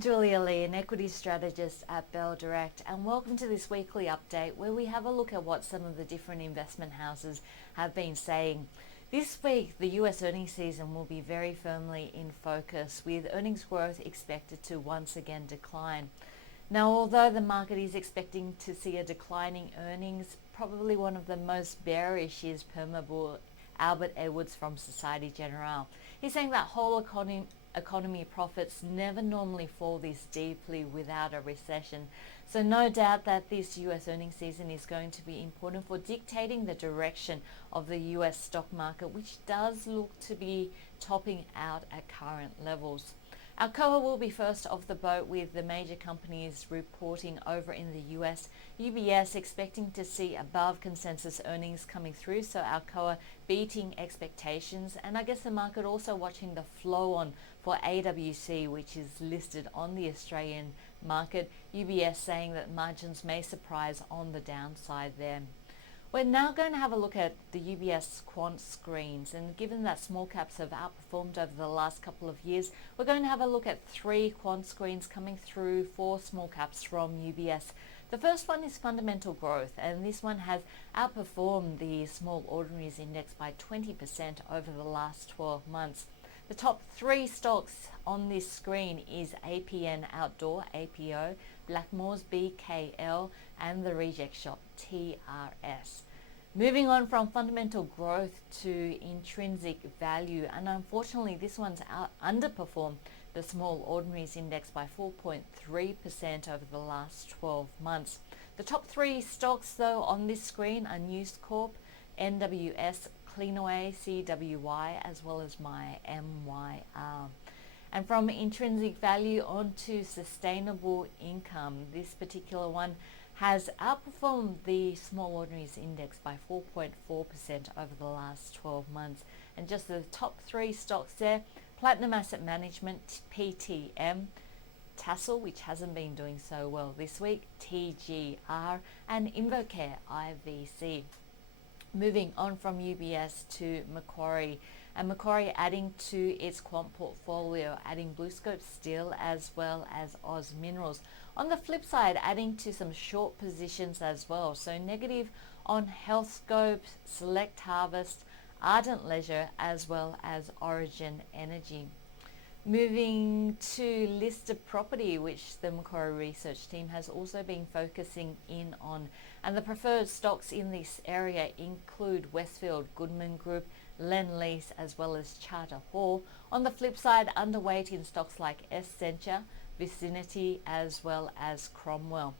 I'm Julia Lee, an equity strategist at Bell Direct, and welcome to this weekly update where we have a look at what some of the different investment houses have been saying. This week, the US earnings season will be very firmly in focus, with earnings growth expected to once again decline. Now, although the market is expecting to see a declining earnings, probably one of the most bearish is Permabull Albert Edwards from Societe Generale. He's saying that whole economy profits never normally fall this deeply without a recession. So no doubt that this US earnings season is going to be important for dictating the direction of the US stock market, which does look to be topping out at current levels. Alcoa will be first off the boat with the major companies reporting over in the US. UBS expecting to see above consensus earnings coming through, so Alcoa beating expectations. And I guess the market also watching the flow on for AWC, which is listed on the Australian market. UBS saying that margins may surprise on the downside there. We're now going to have a look at the UBS quant screens, and given that small caps have outperformed over the last couple of years, we're going to have a look at 3 quant screens coming through for small caps from UBS. The first one is fundamental growth, and this one has outperformed the small ordinaries index by 20% over the last 12 months. The top 3 stocks on this screen is APN Outdoor, APO, Blackmores BKL, and the Reject Shop TRS. Moving on from fundamental growth to intrinsic value, and unfortunately this one's underperformed the small ordinaries index by 4.3% over the last 12 months. The top 3 stocks though on this screen are News Corp, NWS, Cleanaway, CWY, as well as MYR. And from intrinsic value on to sustainable income, this particular one has outperformed the small ordinaries index by 4.4% over the last 12 months. And just the top 3 stocks there: Platinum Asset Management, PTM, Tassel, which hasn't been doing so well this week, TGR, and Invocare, IVC. Moving on from UBS to Macquarie, and Macquarie adding to its quant portfolio, adding BlueScope Steel as well as Oz Minerals. On the flip side, adding to some short positions as well, so negative on Healthscope, Select Harvest, Ardent Leisure, as well as Origin Energy. Moving to listed property, which the Macquarie research team has also been focusing in on. And the preferred stocks in this area include Westfield, Goodman Group, Lendlease, as well as Charter Hall. On the flip side, underweight in stocks like Essentia, Vicinity, as well as Cromwell.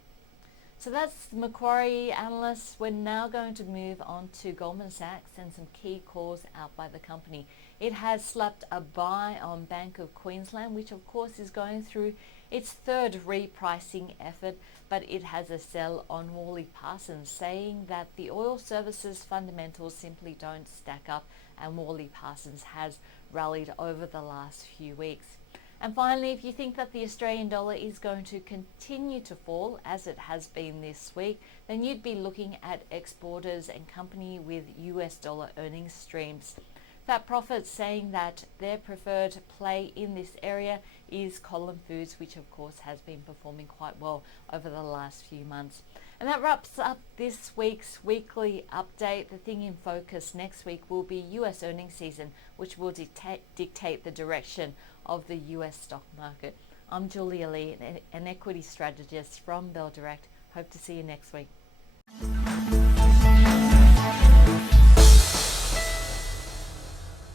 So that's Macquarie analysts. We're now going to move on to Goldman Sachs and some key calls out by the company. It has slapped a buy on Bank of Queensland, which of course is going through its 3rd repricing effort, but it has a sell on Worley Parsons, saying that the oil services fundamentals simply don't stack up, and Worley Parsons has rallied over the last few weeks. And finally, if you think that the Australian dollar is going to continue to fall, as it has been this week, then you'd be looking at exporters and company with US dollar earnings streams. Fat Profits saying that their preferred play in this area is Column Foods, which of course has been performing quite well over the last few months. And that wraps up this week's weekly update. The thing in focus next week will be US earnings season, which will dictate the direction of the US stock market. I'm Julia Lee, an equity strategist from Bell Direct. Hope to see you next week.